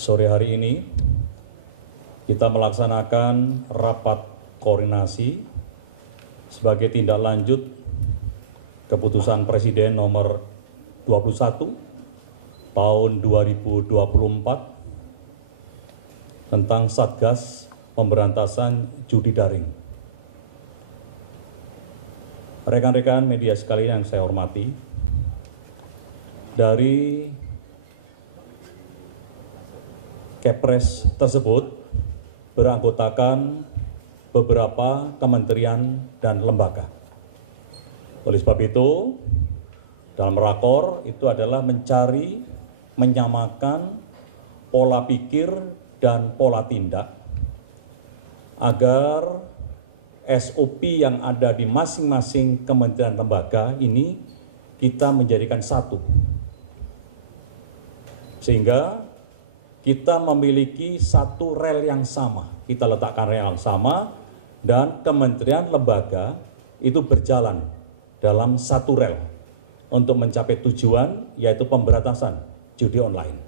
Sore hari ini kita melaksanakan rapat koordinasi sebagai tindak lanjut keputusan Presiden nomor 21 tahun 2024 tentang Satgas Pemberantasan Judi Daring. Rekan-rekan media sekalian yang saya hormati, dari Kepres tersebut beranggotakan beberapa kementerian dan lembaga. Oleh sebab itu, dalam rakor itu adalah mencari, menyamakan pola pikir dan pola tindak agar SOP yang ada di masing-masing kementerian lembaga ini kita menjadikan satu. Sehingga kita memiliki satu rel yang sama, kita letakkan rel yang sama dan kementerian lembaga itu berjalan dalam satu rel untuk mencapai tujuan yaitu pemberantasan judi online.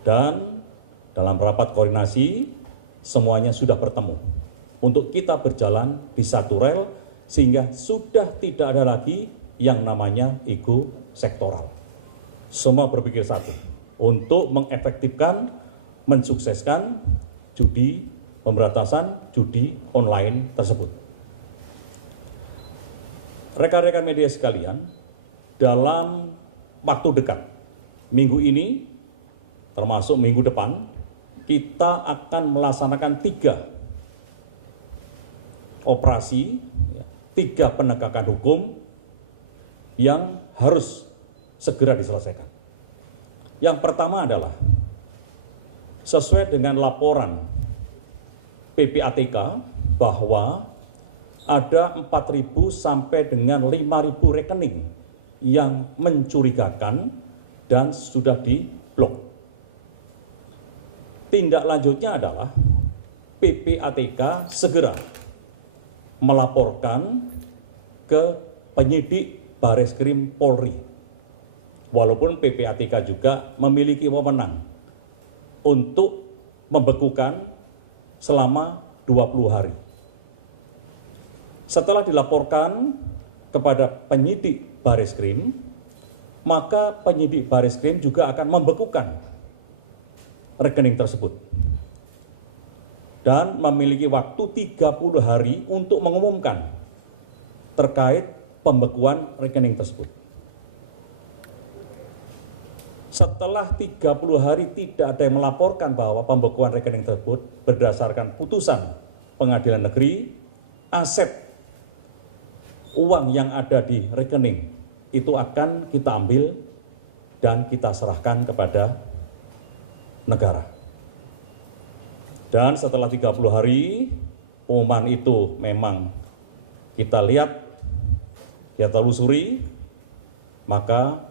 Dan dalam rapat koordinasi semuanya sudah bertemu untuk kita berjalan di satu rel sehingga sudah tidak ada lagi yang namanya ego sektoral. Semua berpikir satu untuk mengefektifkan, mensukseskan judi, pemberantasan judi online tersebut. Rekan-rekan media sekalian, dalam waktu dekat, minggu ini, termasuk minggu depan, kita akan melaksanakan 3 operasi, 3 penegakan hukum yang harus segera diselesaikan. Yang pertama adalah sesuai dengan laporan PPATK bahwa ada 4.000 sampai dengan 5.000 rekening yang mencurigakan dan sudah diblok. Tindak lanjutnya adalah PPATK segera melaporkan ke penyidik Bareskrim Polri. Walaupun PPATK juga memiliki wewenang untuk membekukan selama 20 hari. Setelah dilaporkan kepada penyidik Bareskrim, maka penyidik Bareskrim juga akan membekukan rekening tersebut dan memiliki waktu 30 hari untuk mengumumkan terkait pembekuan rekening tersebut. Setelah 30 hari tidak ada yang melaporkan bahwa pembekuan rekening tersebut berdasarkan putusan pengadilan negeri, aset uang yang ada di rekening itu akan kita ambil dan kita serahkan kepada negara. Dan setelah 30 hari, pengumuman itu memang kita lihat, kita telusuri, maka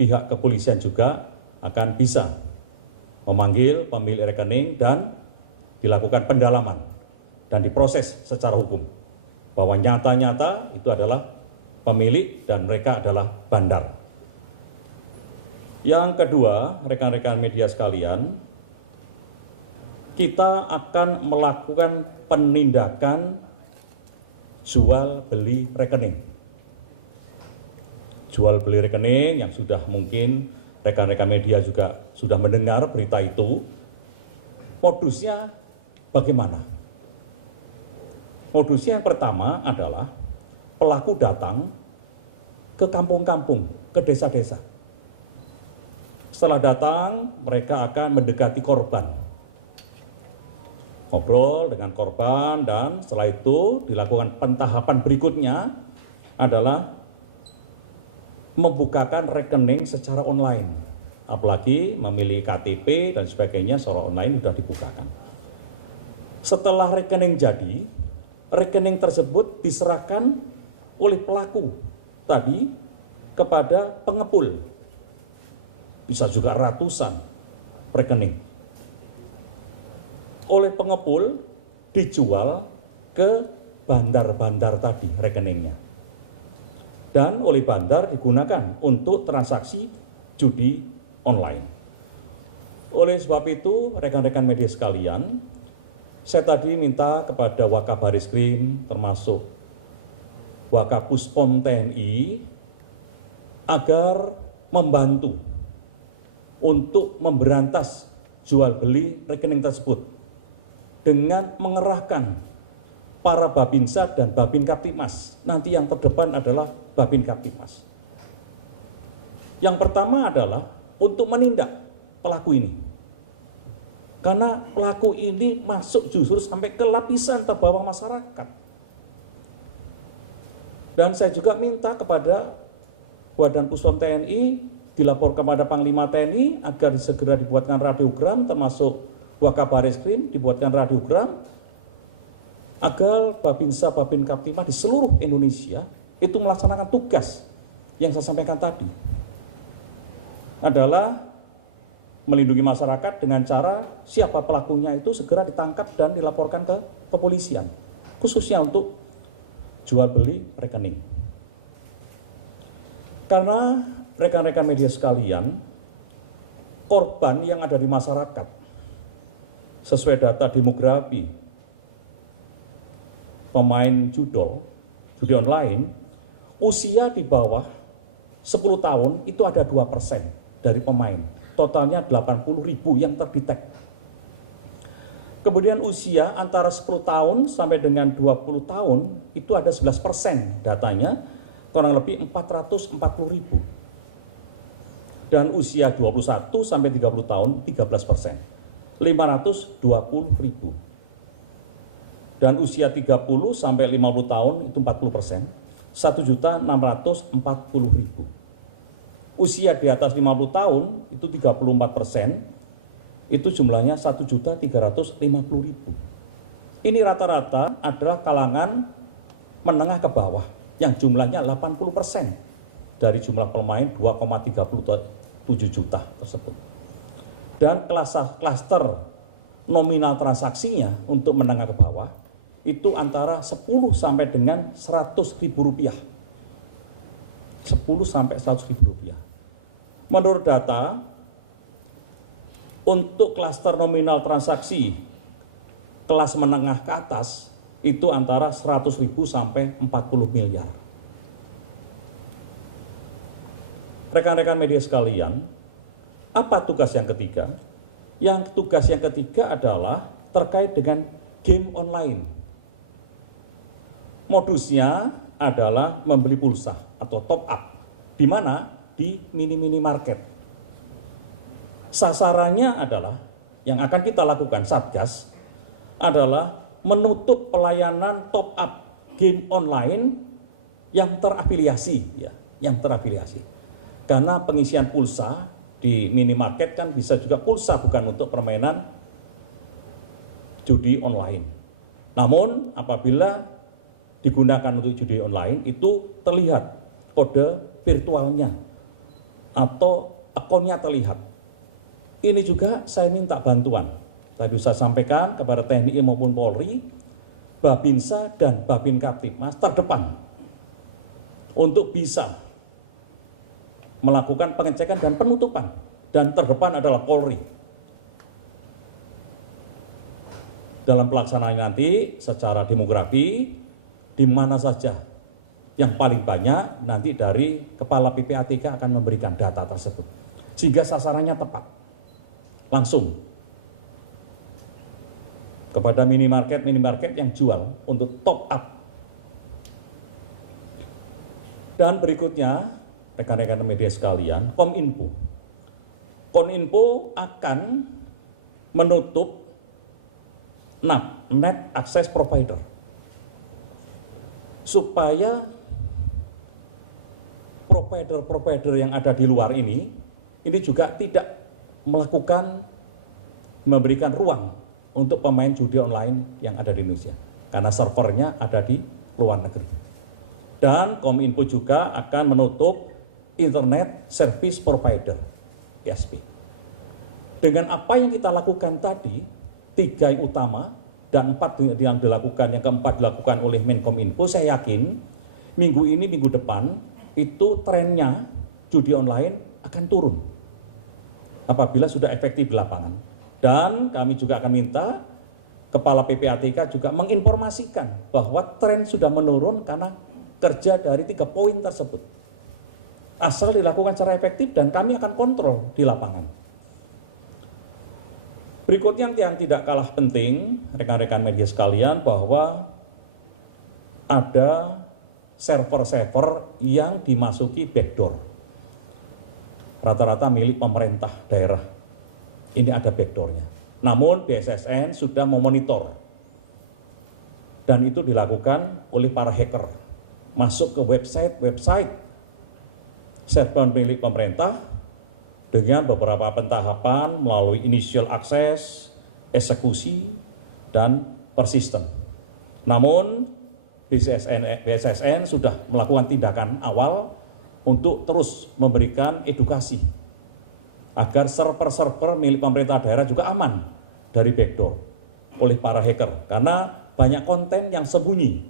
pihak kepolisian juga akan bisa memanggil pemilik rekening dan dilakukan pendalaman dan diproses secara hukum bahwa nyata-nyata itu adalah pemilik dan mereka adalah bandar. Yang kedua, rekan-rekan media sekalian, kita akan melakukan penindakan jual beli rekening. Jual beli rekening yang sudah mungkin rekan-rekan media juga sudah mendengar berita itu. Modusnya bagaimana? Modusnya yang pertama adalah pelaku datang ke kampung-kampung, ke desa-desa. Setelah datang, mereka akan mendekati korban. Ngobrol dengan korban dan setelah itu dilakukan pentahapan berikutnya adalah membukakan rekening secara online, apalagi memilih KTP dan sebagainya secara online sudah dibukakan. Setelah rekening jadi, rekening tersebut diserahkan oleh pelaku tadi kepada pengepul, bisa juga ratusan rekening. Oleh pengepul dijual ke bandar-bandar tadi rekeningnya. Dan oleh bandar digunakan untuk transaksi judi online. Oleh sebab itu, rekan-rekan media sekalian, saya tadi minta kepada Wakabarisskrim termasuk Wakapuspom TNI agar membantu untuk memberantas jual beli rekening tersebut dengan mengerahkan para Babinsa dan Babin Kaptipmas. Nanti yang terdepan adalah Babin Kaptipmas. Yang pertama adalah untuk menindak pelaku ini. Karena pelaku ini masuk justru sampai ke lapisan terbawah masyarakat. Dan saya juga minta kepada Badan Puspom TNI dilaporkan kepada Panglima TNI agar segera dibuatkan radiogram, termasuk Wakabarisskrim dibuatkan radiogram agar Babinsa Babin Kaptipmas di seluruh Indonesia itu melaksanakan tugas yang saya sampaikan tadi adalah melindungi masyarakat dengan cara siapa pelakunya itu segera ditangkap dan dilaporkan ke kepolisian, khususnya untuk jual beli rekening. Karena rekan-rekan media sekalian, korban yang ada di masyarakat sesuai data demografi pemain judi online, usia di bawah 10 tahun itu ada 2% dari pemain. Totalnya 80.000 yang terdetek. Kemudian usia antara 10 tahun sampai dengan 20 tahun itu ada 11% datanya, kurang lebih 440.000. Dan usia 21 sampai 30 tahun 13%, 520.000. Dan usia 30 sampai 50 tahun itu 40%, 1.640.000. Usia di atas 50 tahun itu 34%, itu jumlahnya 1.350.000. Ini rata-rata adalah kalangan menengah ke bawah yang jumlahnya 80% dari jumlah pemain 2,37 juta tersebut. Dan klaster nominal transaksinya untuk menengah ke bawah itu antara 10 sampai dengan 100.000 rupiah. 10 sampai 100.000 rupiah. Menurut data, untuk klaster nominal transaksi kelas menengah ke atas itu antara 100.000 sampai 40 miliar. Rekan-rekan media sekalian, apa tugas yang ketiga? Yang tugas yang ketiga adalah terkait dengan game online. Modusnya adalah membeli pulsa atau top up, di mana di mini-mini market. Sasarannya adalah yang akan kita lakukan Satgas adalah menutup pelayanan top up game online yang terafiliasi, ya, yang terafiliasi. Karena pengisian pulsa di minimarket kan bisa juga pulsa, bukan untuk permainan judi online. Namun apabila digunakan untuk judi online itu terlihat kode virtualnya atau akunnya terlihat. Ini juga saya minta bantuan. Tadi saya sampaikan kepada TNI maupun Polri, Babinsa dan Babin Kaptipmas terdepan untuk bisa melakukan pengecekan dan penutupan, dan terdepan adalah Polri. Dalam pelaksanaan nanti secara demografi, di mana saja yang paling banyak nanti dari Kepala PPATK akan memberikan data tersebut. Sehingga sasarannya tepat, langsung kepada minimarket yang jual untuk top up. Dan berikutnya, rekan-rekan media sekalian, Kominfo akan menutup net access provider supaya provider yang ada di luar ini juga tidak memberikan ruang untuk pemain judi online yang ada di Indonesia, karena servernya ada di luar negeri. Dan Kominfo juga akan menutup Internet Service Provider, ISP. Dengan apa yang kita lakukan tadi, 3 yang utama dan 4 yang dilakukan, yang keempat dilakukan oleh Menkominfo, saya yakin minggu ini, minggu depan, itu trennya judi online akan turun. apabila sudah efektif di lapangan. Dan kami juga akan minta Kepala PPATK juga menginformasikan bahwa tren sudah menurun karena kerja dari 3 poin tersebut. Asal dilakukan secara efektif dan kami akan kontrol di lapangan. Berikutnya yang tidak kalah penting, rekan-rekan media sekalian, bahwa ada server-server yang dimasuki backdoor. Rata-rata milik pemerintah daerah. Ini ada backdoornya. Namun BSSN sudah memonitor. Dan itu dilakukan oleh para hacker. Masuk ke website server milik pemerintah dengan beberapa pentahapan melalui initial access, eksekusi, dan persistent. Namun BSSN sudah melakukan tindakan awal untuk terus memberikan edukasi agar server-server milik pemerintah daerah juga aman dari backdoor oleh para hacker, karena banyak konten yang sembunyi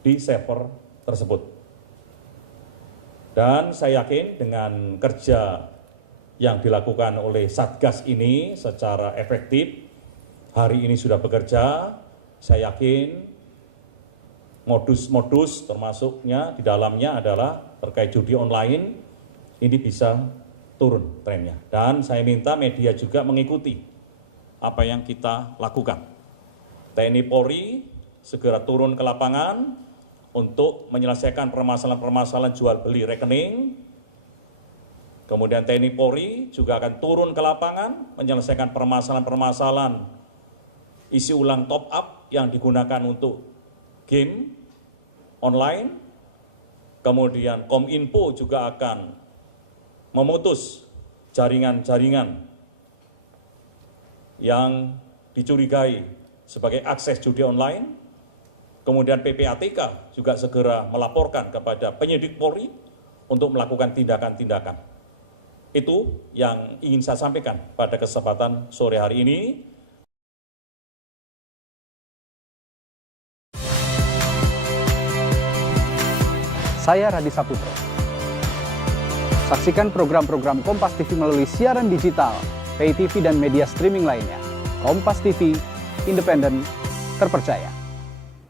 di server tersebut. Dan saya yakin dengan kerja yang dilakukan oleh Satgas ini secara efektif, hari ini sudah bekerja, saya yakin modus-modus termasuknya di dalamnya adalah terkait judi online, ini bisa turun trennya. Dan saya minta media juga mengikuti apa yang kita lakukan. TNI Polri segera turun ke lapangan untuk menyelesaikan permasalahan-permasalahan jual beli rekening. Kemudian TNI Polri juga akan turun ke lapangan menyelesaikan permasalahan-permasalahan isi ulang top up yang digunakan untuk game online. Kemudian Kominfo juga akan memutus jaringan-jaringan yang dicurigai sebagai akses judi online. Kemudian PPATK juga segera melaporkan kepada penyidik Polri untuk melakukan tindakan-tindakan. Itu yang ingin saya sampaikan pada kesempatan sore hari ini. Saya Radi Saputro. Saksikan program-program Kompas TV melalui siaran digital, pay TV dan media streaming lainnya. Kompas TV, independen, terpercaya.